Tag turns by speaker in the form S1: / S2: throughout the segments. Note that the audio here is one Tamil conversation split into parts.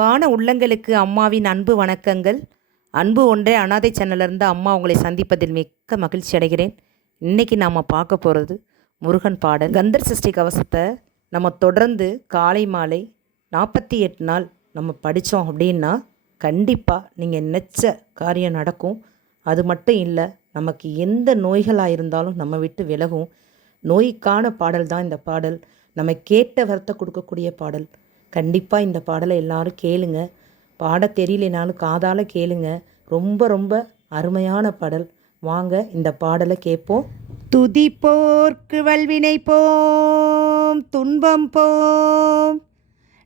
S1: அன்பான உள்ளங்களுக்கு அம்மாவின் அன்பு வணக்கங்கள். அன்பு ஒன்றே அனாதை சேனலிருந்து அம்மா உங்களை சந்திப்பதில் மிக்க மகிழ்ச்சி அடைகிறேன். இன்றைக்கி நாம் பார்க்க போகிறது முருகன் பாடல். கந்தர் சஷ்டி கவசத்தை நம்ம தொடர்ந்து காலை மாலை நாற்பத்தி எட்டு நாள் நம்ம படித்தோம் அப்படின்னா கண்டிப்பாக நீங்கள் நினச்ச காரியம் நடக்கும். அது மட்டும் இல்லை நமக்கு எந்த நோய்களாக இருந்தாலும் நம்ம விட்டு விலகும். நோய்க்கான பாடல் தான் இந்த பாடல். நம்ம கேட்ட வரத்தை கொடுக்கக்கூடிய பாடல். கண்டிப்பாக இந்த பாடலை எல்லாரும் கேளுங்க. பாட தெரியலனாலும் காதால் கேளுங்க. ரொம்ப ரொம்ப அருமையான பாடல். வாங்க இந்த பாடலை கேட்போம். துதி போர்க்கு வல்வினை போம் துன்பம் போம்.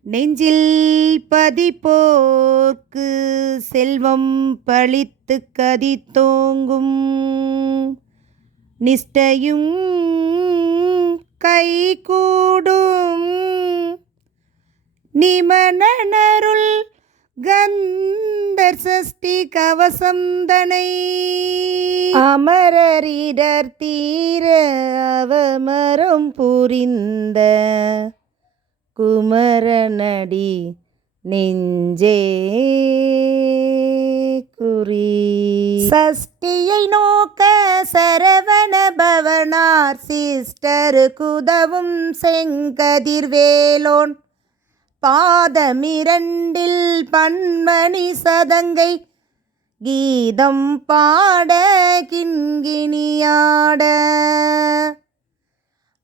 S1: நெஞ்சில் பதிப்போர்க்கு செல்வம் பழித்து கதி தோங்கும் நிஷ்டையும் கை கூடும் நிமணருள் கந்தர் சஷ்டி கவசந்தனை அமரரிடர் தீர அவமரம் புரிந்த குமரநடி நெஞ்சே குறி. சஷ்டியை நோக்க சரவண பவனார் சிஸ்டர் குதவும் செங்கதிர்வேலோன் பாதமிரண்டில் பன்மணி சதங்கை கீதம் பாட கிண்கிணியாட.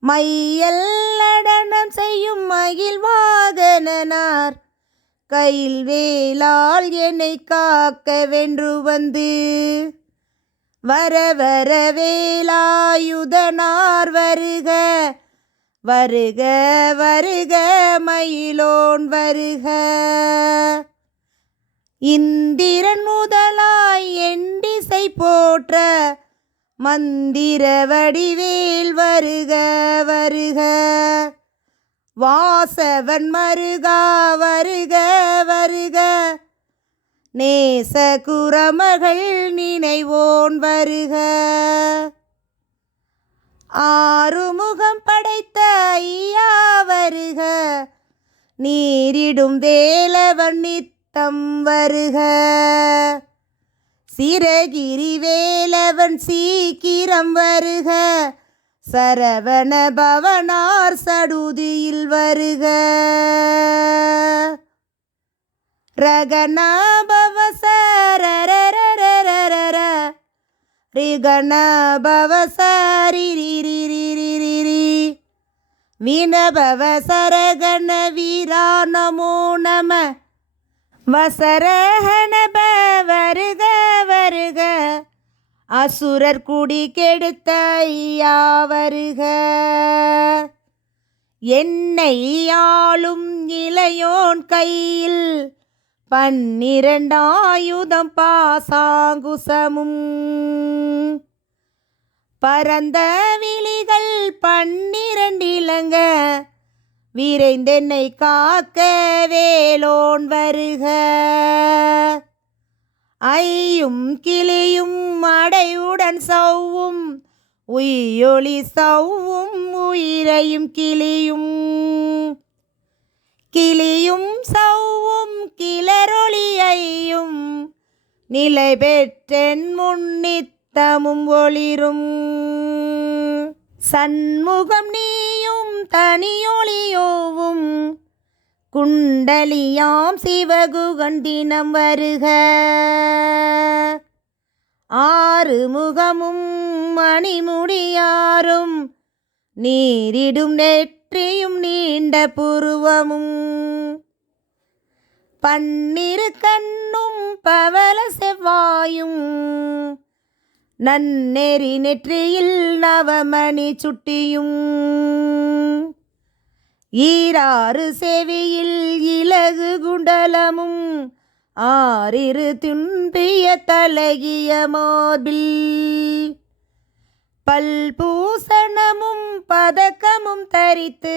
S1: மையல் நடனம் செய்யும் மகிழ் வாகனனார் கையில் வேலால் என்னை காக்க வென்று வந்து. வர வர வேலாயுதனார் வருக வருக வருக மயிலோன் வருக. இந்திரன் முதலாய் எண்டிசை போற்ற மந்திர வடிவேல் வருக வருக. வாசவன் மருகா வருக வருக. நேச குரமகள் நினைவோன் வருக. ஆறுமுகம் படைத்த ஐயா வருக நீரிடும் வேலவன் நித்தம் வருக. சிறகிரி வேலவன் சீக்கிரம் வருக. சரவண பவனார் சடுதியில் வருக. ரகநாப ரிகணபவ சரிரிரிரிரிரி வினபவ சரகண வீரா நமோ நம வசரஹணப வருக. வருக அசுரர் குடி கெடுத்த ஐயா வருக என்னை ஆளும் இளையோன் கையில் பன்னிரண்டாயுதம் பாசாங்குசமும். பரந்த விழிகள் பன்னிரண்டிலங்க விரைந்தென்னை காக்க வேலோன் வருக. ஐயும் கிளியும் அடையுடன் சவ்வும் உயிரொளி சவ்வும் உயிரையும் கிளியும். கிளியும் சவ்வும் கிளரொளியையும் நிலை பெற்றென் முன்னித்தமும் ஒளிரும். சண்முகம் நீயும் தனியொளியோவும் குண்டலியாம் சிவகுகன் தினம் வருக. ஆறு முகமும் மணிமுடியாரும் நீரிடும் நெட் நெற்றியும் நீண்ட புருவமும். பன்னிரு கண்ணும் பவல செவ்வாயும். நன்னெறி நெற்றியில் நவமணி சுட்டியும். ஈராறு செவியில் இலகு குண்டலமும். ஆறிரு துன்பிய தலகிய மார்பில். பல்பூ பதக்கமும் தரித்து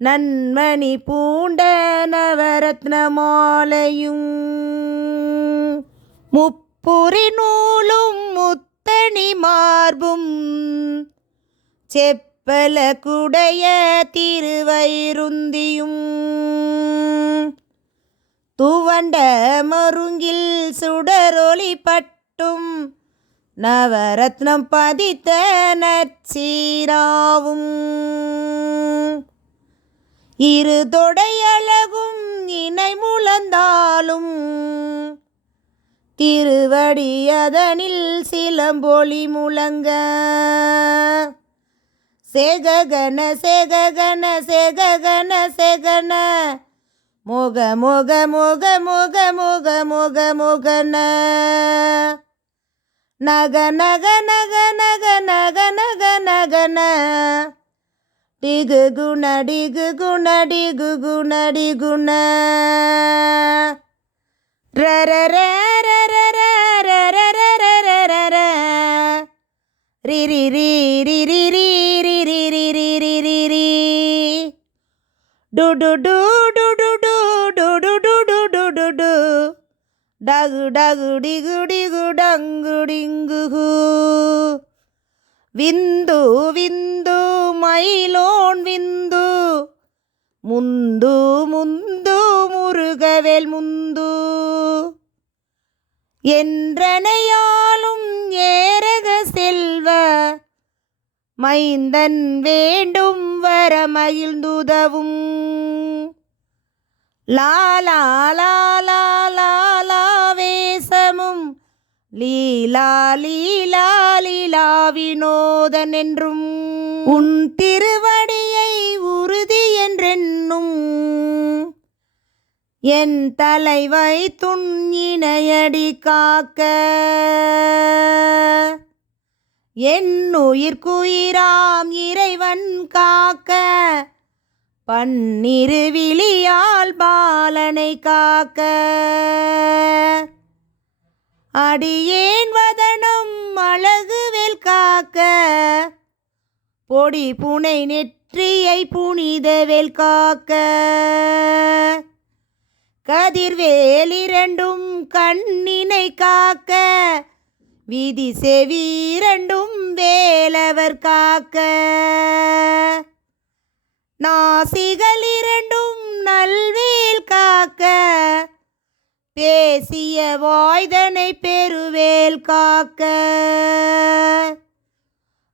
S1: நன்மணி பூண்ட நவரத்ன மாலையும் முப்புரி நூலும் முத்தணி மார்பும் செப்பல குடைய திருவயிறுந்தியும் துவண்ட மருங்கில் சுடரொளி பட்டும் நவரத்னம் பதித்த நற்சீராவும். இரு தொடையழகும் இணை முழந்தாலும் திருவடியதனில் சிலம்பொலி முழங்க. செககன செககன செககன செகன முக முக முக முக முக முக முகன. நக நக நக நக நக நக நகன டிகு குண டிகு குண டிகு குண டிகுண ர டு டு டு டகு டகு டிகு டிகு டங்கு டிங்குகு விந்து விந்து மயிலோன் விந்து. முந்து முந்து முருகவேல் முந்து. என்றனையாலும் ஏரக செல்வ மைந்தன் வேண்டும் வர மகிழ்ந்துதவும். லாலா லாலா லீலா லீலா லீலா வினோதன் என்றும் உன் திருவடியை உறுதி என்றென்னும் என் தலைவை துண்ணினையடி காக்க. என் உயிர்க்குயிராம் இறைவன் காக்க. பன்னிருவிழியால் பாலனை காக்க. அடியேன் வதனம் அழகுவேல் காக்க. பொடி புனை நெற்றியை புனிதவேல் காக்க. கதிர்வேல் இரண்டும் கண்ணினை காக்க. விதி செவிரண்டும் வேலவர் காக்க. நாசிகள் இரண்டும் நல்வேல் காக்க. பேசிய வாய்தனை பெருவேல் காக்க.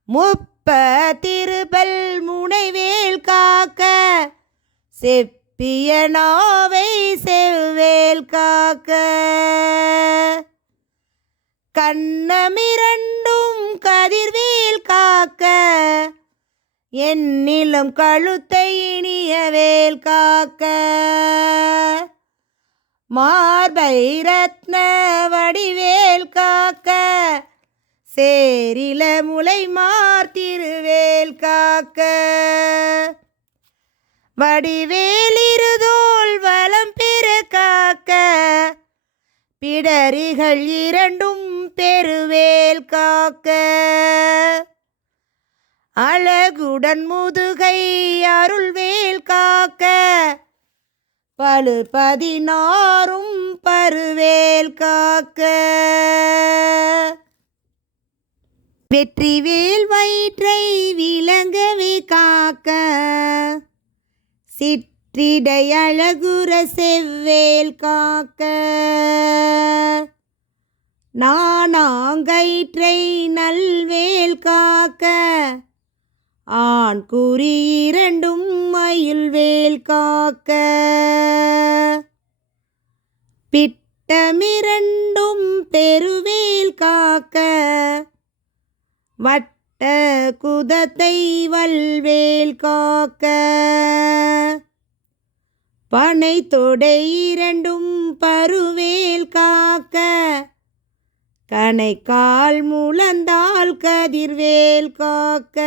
S1: முப்ப திருபல் முனைவேல் காக்க. செப்பிய நாவை செவ்வேல் காக்க. கண்ணமிரண்டும் கதிர்வேல் காக்க. என்னிலும் கழுத்தை இனியவேல் காக்க. மார்பை ரத்ன வடிவேல் காக்க சேரில முளை மார்த்திருவேல் காக்க. வடிவேலிருதோல் வலம் பெற காக்க பிடரிகள் இரண்டும் பெருவேல் காக்க. அழகுடன் முதுகை பழு பதினாறும் பருவேல் காக்க. வெற்றிவேல் வயிற்றை விளங்கவே காக்க. சிற்றிடை அழகுற செவ்வேல் காக்க. நானாங்கயிற்றை நல்வேல் காக்க. ஆண் குறி இரண்டும் மயில் வேல் காக்க. பிட்டமிரண்டும் பெருவேல் காக்க. வட்ட குதத்தை வல்வேல் காக்க. பனை தொடை இரண்டும் பருவேல் காக்க. கணைக்கால் முழந்தால் கதிர்வேல் காக்க.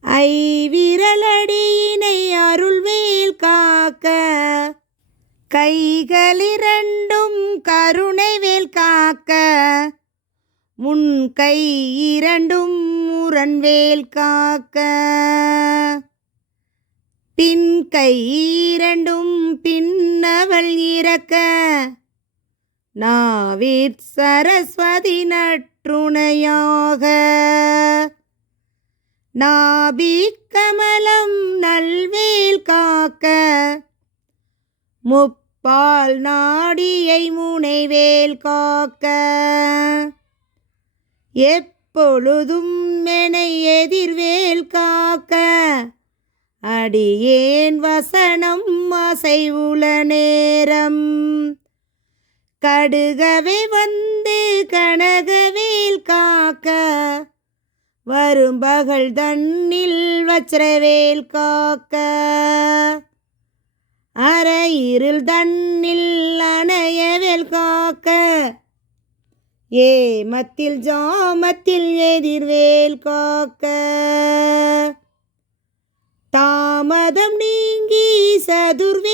S1: ஐ விரலடியினை அருள்வேல் காக்க. கைகளிரண்டும் கருணைவேல் காக்க. முன் கை இரண்டும் முரண்வேல் காக்க. பின் கை இரண்டும் பின்னவள் இறக்க. நாவீர் சரஸ்வதி நற்றுணையாக. நாபி கமலம் நல்வேல் காக்க. முப்பால் நாடியை முனைவேல் காக்க. எப்பொழுதும் மெனை எதிர்வேல் காக்க. அடியேன் வசனம் அசைவுல நேரம். கடுகவே வந்து கனகவேல் காக்க வரும் பகல் தன்னில் வச்சிரவேல் காக்க. அரையிருள் தண்ணில் அணையவேல் காக்க ஏமத்தில் ஜாமத்தில் எதிர்வேல் காக்க. தாமதம் நீங்கி சதுர்வே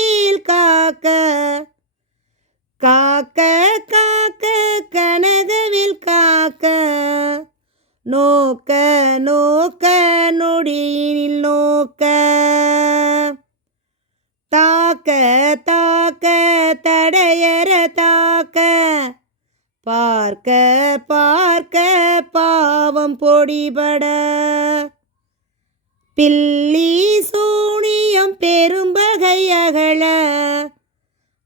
S1: காக்க காக்க கனகவில் காக்க. நோக்க நோக்க நொடியினில் நோக்க. தாக்க தாக்க தடையற தாக்க. பார்க்க பார்க்க பாவம் பொடிபட. பில்லி சூனியம் பெரும்பகை அகல.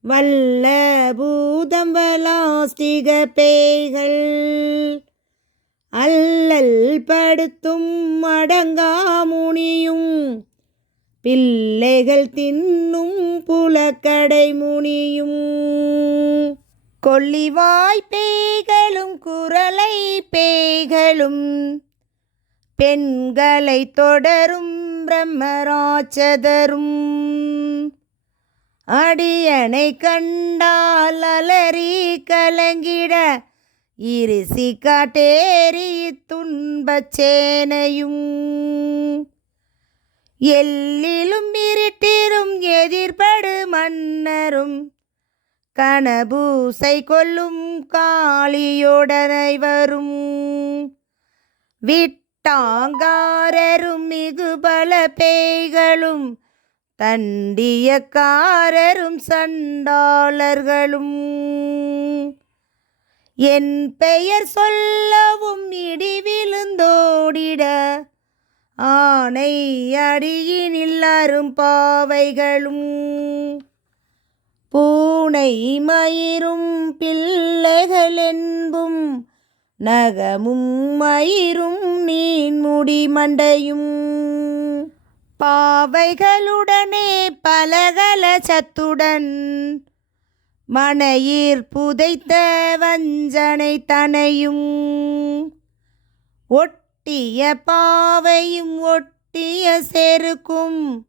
S1: வல்ல பூதம் வலாஸ்திக பேய்கள். அல்லல் படுத்தும் அடங்காமுனியும் பிள்ளைகள் தின்னும் புலக்கடை முனியும். கொல்லிவாய் பேய்களும் குரலை பேய்களும். பெண்களை தொடரும் பிரம்மராட்சதரும். அடியனை கண்டால் அலறி கலங்கிட. இருசி காட்டேறி துன்பச்சேனையும் எல்லிலும் இருட்டிலும் எதிர்படு மன்னரும். கனபூசை கொல்லும் காளியோடனை வரும் விட்டாங்காரரும் மிகுபல பேய்களும். தண்டியக்காரரும் சண்டாளர்களும். என் பெயர் சொல்லவும் இடி விழுந்தோடிட ஆனை அடியினில் அரும் பாவைகளும். பூனை மயிரும் பிள்ளைகள் என்பும் நகமும் மயிரும் நீன்முடி மண்டையும். பாவைகளுடனே பலகல சத்துடன் மனையிற் புதைத்த வஞ்சனை தனையும் ஒட்டிய பாவையும் ஒட்டிய செருக்கும்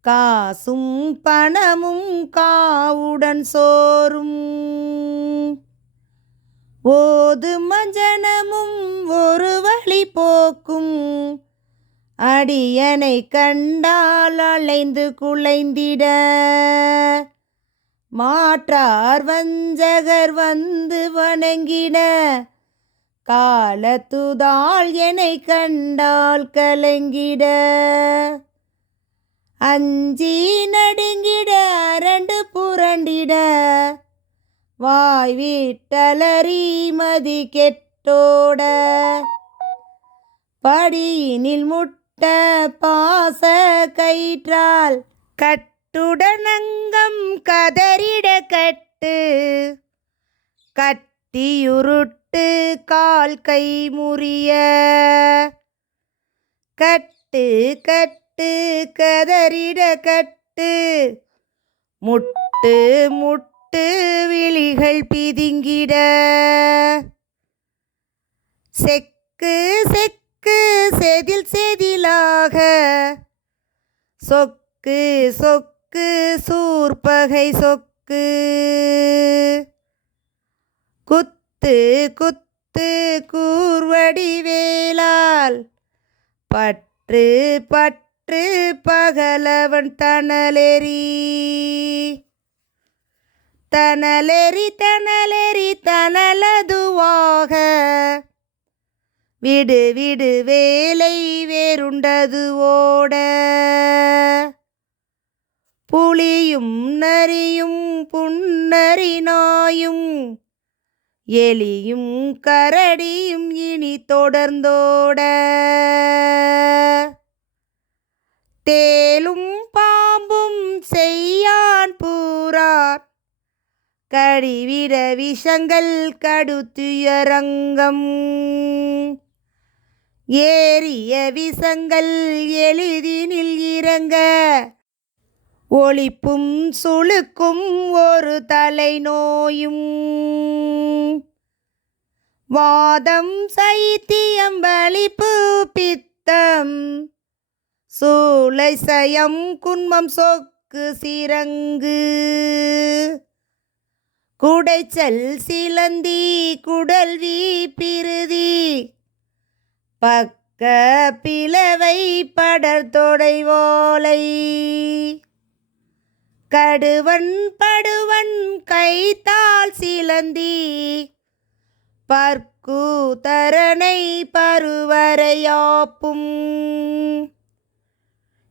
S1: காசும் பணமும் காவுடன் சோறும். ஓது மஞ்சனமும் ஒரு வழி போக்கும் அடியனை கண்டால் அலைந்து குலைந்திட. மாற்றார் வஞ்சகர் வந்து வணங்கிட. காலத்துதாள் என்னை கண்டால் கலங்கிட. அஞ்சி நடுங்கிட அரண்டு புரண்டிட. வாய் வீட்டலறி மதி கெட்டோட படியினில் கட்ட பாச கயிற்றால் கட்டுடனங்கம் கதறிட கட்டு. கட்டியுருட்டு கால் கை முறிய. கட்டு கட்டு கதறிட கட்டு. முட்டு முட்டு விழிகள் பிதுங்கிட. செக்கு செக்கு சொக்கு செதில் செதிலாக. சொக்கு சொக்கு சூர்பகை சொக்கு. குத்து குத்து கூர்வடி வேலால் பற்று பற்று பகலவன் தனலெறி தனலெறி தனலெறி தனலதுவாக விடு விடு வேலை வேறுண்டது ஓட. புலியும் நரியும் புன்னரி நாயும் எலியும் கரடியும் இனி தொடர்ந்தோட. தேலும் பாம்பும் செய்யான் பூரார் கடிவிட விஷங்கள் கடுத்துயரங்கம். ஏறிய விசங்கள் எளிதினில் இறங்க. ஒளிப்பும் சுழுக்கும் ஒரு தலை நோயும் வாதம் சைத்தியம் வலிப்பு பித்தம். சூளை சயம் குன்மம் சொக்கு சிரங்கு குடைச்சல் சிலந்தி குடல்வி பிருதி. பக்க பிளவை படர்தொடை ஓலை கடுவன் படுவன் கைத்தால் சிலந்தி. பர்க்கூதரனை பருவரையாப்பும்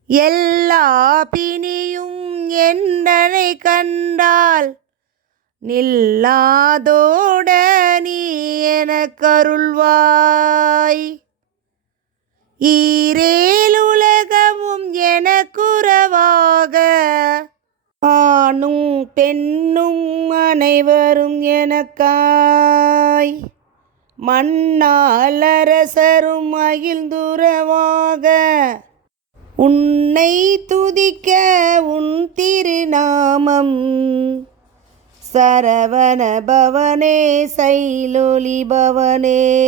S1: எல்லா பிணியும் என்னனை கண்டால் நில்லாதோட நீ என கருள்வாய் ஈரேலுலகமும் எனக்குறவாக. ஆணும் பெண்ணும் அனைவரும் எனக்காய். மண்ணால் அரசரும் மகிழ்ந்துறவாக உன்னை துதிக்க உன் திருநாமம். சரவண பவனே சைலொலி பவனே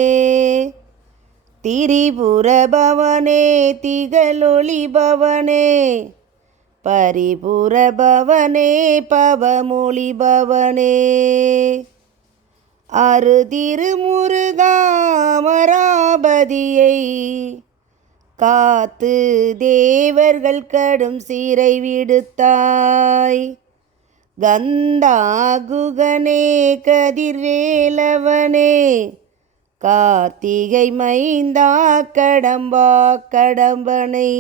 S1: திரிபுர பவனே திகழொளி பவனே பரிபுர பவனே பவமொழி பவனே அருதிருமுருகாமராபதியை காத்து தேவர்கள் கடும் சீரை விடுத்தாய். கந்தாகுகனே கதிர்வேலவனே. கார்த்திகை மைந்தா கடம்பா கடம்பனை.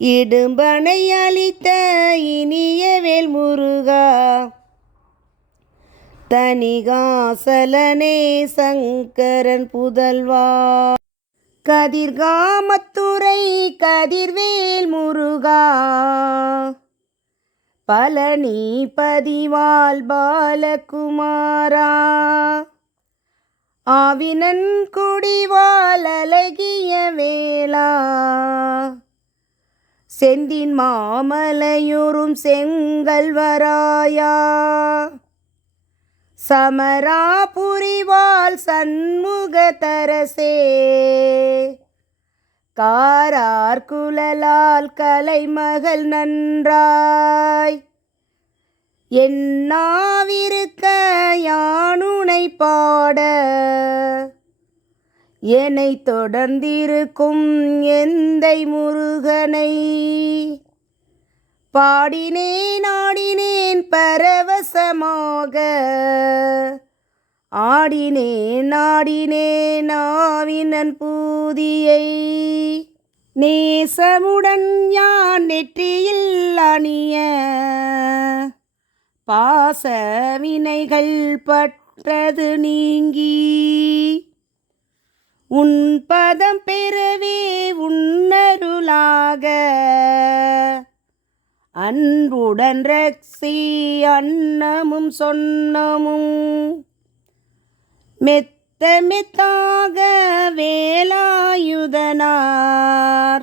S1: இடும்பனை அளித்த இனியவேல் முருகா தனிகாசலனே சங்கரன் புதல்வா. கதிர்காமத்துறை கதிர்வேல் முருகா பழனி பதிவால் பாலகுமாரா. ஆவினன் குடிவால் வேளா. செந்தின் மாமலையுறும் செங்கல்வராயா சமரா புரிவால் சண்முகதரசே காரார் குழலால் கலைமகள் நன்றாய். என்னாவிருக்க யானுனை பாட? என்னை தொடர்ந்திருக்கும் எந்தை முருகனை பாடினேன் ஆடினேன் பரவசமாக. ஆடினேன் ஆடினேன் ஆவினன் பூதியை நேசமுடன் யான் நெற்றியில் அணிய. பாச வினைகள் பற்றது நீங்கி உன் பதம் பெறவே உன்னருளாக. அன்புடன் ரக்ஷி அன்னமும் சொன்னமும் மெத்த மெத்தாக வேலாயுதனார்.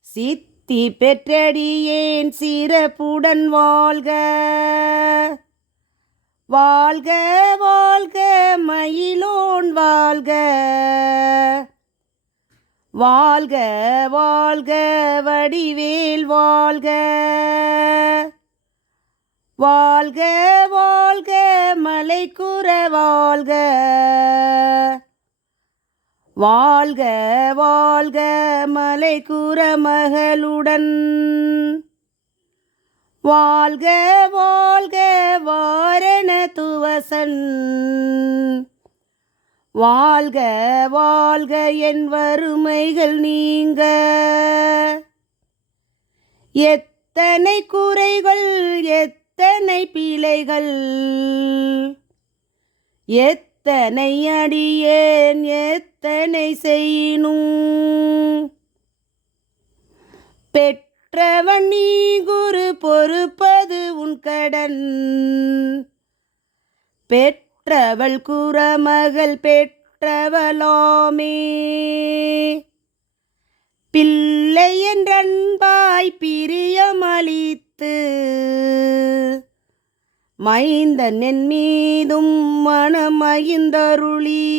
S1: சித்தி பெற்றடியேன் சிறப்புடன் வாழ்க. வாழ்க வாழ்க மயிலோன் வாழ்க. வாழ்க வாழ்க வடிவேல் வாழ்க. வாழ்க வாழ்க மலைக்குற வாழ்க. வாழ்க வாழ்க மலைக்குற மகளுடன். வாழ்க வாழ்க வாரண துவசன். வாழ்க வாழ்க என் வறுமைகள் நீங்க. எத்தனை குறைகள் எத்தனை பிழைகள். எத்தனை அடியேன் எத்தனை செய்யினும். பெற்றவன் நீ குரு பொறுப்பது உன் உன் கடன். பெற்றவள் குறமகள் பெற்றவளாமே. பிள்ளை என்றன்பாய் பிரியமளித்து மைந்தன் என் மீதும் மனமகிந்தருளி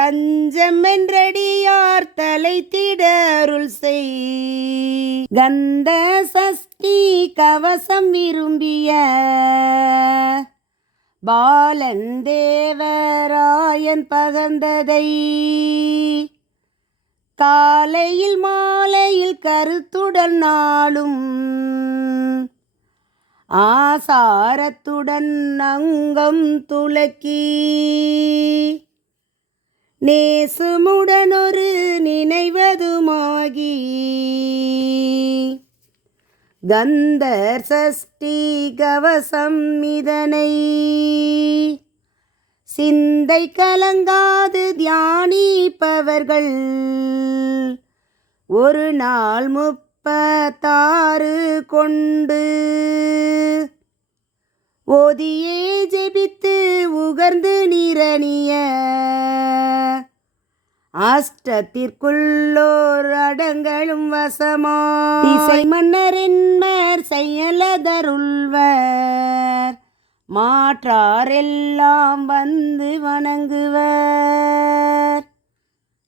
S1: தஞ்சம் என்றடியார் தலைத்திட அருள் செய். கந்த சஷ்டி கவசம் விரும்பிய பாலன் தேவராயன் பகர்ந்ததை. காலையில் மாலையில் கருத்துடன் நாளும் ஆசாரத்துடன் அங்கம் துளக்கி நேசுமுடனொரு நினைவதுமாகி. கந்தர் சஷ்டி கவசம் இதனை சிந்தை கலங்காது தியானிப்பவர்கள். ஒரு நாள் முப்பத்தாறு கொண்டு ஓதியே ஜெபித்து உகர்ந்து நிரணிய. அஷ்டத்திற்குள்ளோர் அடங்களும் வசமா. இசை மன்னர் என்பர் செயலதருள்வர். மாற்றாரெல்லாம் வந்து வணங்குவர்.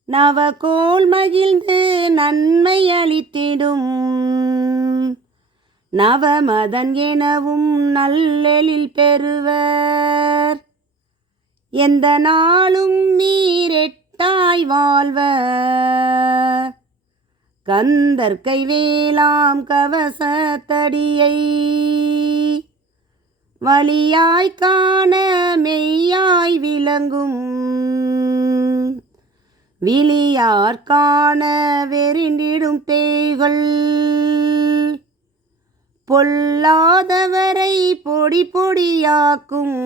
S1: நவகோல் மகிழ்ந்து நன்மை அளித்திடும். நவமதன் எனவும் நல்லெழில் பெறுவர். எந்த நாளும் நீரெட்டாய் வாழ்வர். கந்தற்கை வேளாம் கவசத்தடியை வழியாய் காண மெய்யாய் விளங்கும். விழியார் காண வெறிண்டிடும் பேய்கள். பொல்லாதவரை பொடி பொடியாக்கும்.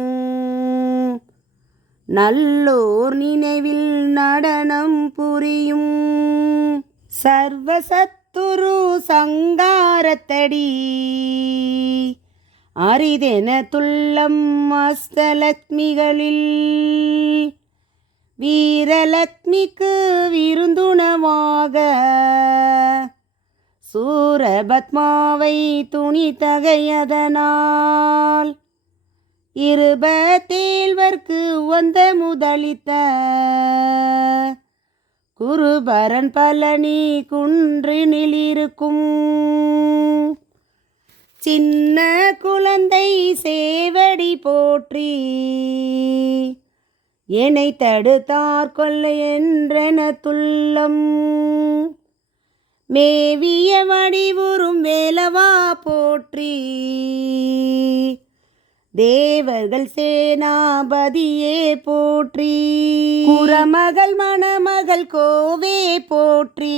S1: நல்லோர் நினைவில் நடனம் புரியும். சர்வசத்துரு சங்காரத்தடி. அரிதென துள்ளம் அஸ்தலக்ஷ்மிகளில் வீரலக்ஷ்மிக்கு விருந்துணவாக. சூரபத்மாவை துணி தகையதனால் இருபத்தேழ்வர்க்கு வந்த முதலித்த குருபரன் பழனி குன்றினில் இருக்கும் சின்ன குழந்தை சேவடி போற்றி என்னை தடுத்தார் கொல்லை என்றென துள்ளம் மேவிய வடிவுறும் வேலவா போற்றி. தேவர்கள் சேனாபதியே போற்றி. குரமகள் மணமகள் கோவே போற்றி.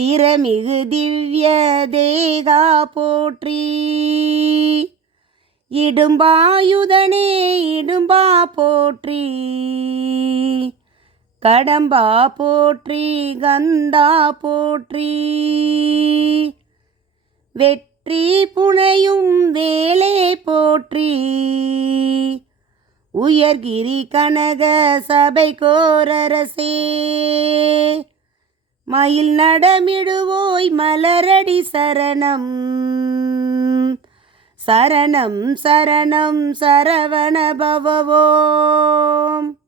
S1: திறமிகு திவ்ய தேகா போற்றி. இடும்பாயுதனே இடும்பா போற்றி. கடம்பா போற்றி கந்தா போற்றி. வெற்றி புனையும் வேலே போற்றி. உயர்கிரி கனக சபை கோரரசே. மயில் நடமிடுவோய் மலரடி சரணம். சரணம் சரணம் சரவணபவோம்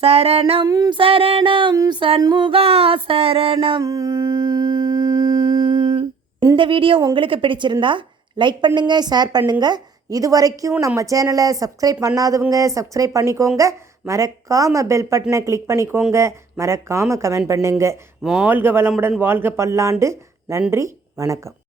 S1: சரணம் சரணம் சண்முகா சரணம்.
S2: இந்த வீடியோ உங்களுக்கு பிடிச்சிருந்தா லைக் பண்ணுங்க ஷேர் பண்ணுங்க. இது வரைக்கும் நம்ம சேனலை சப்ஸ்கிரைப் பண்ணாதவங்க சப்ஸ்கிரைப் பண்ணிக்கோங்க. மறக்காமல் பெல் பட்டனை கிளிக் பண்ணிக்கோங்க. மறக்காமல் கமெண்ட் பண்ணுங்கள் வாழ்க வளமுடன் வாழ்க பல்லாண்டு. நன்றி வணக்கம்.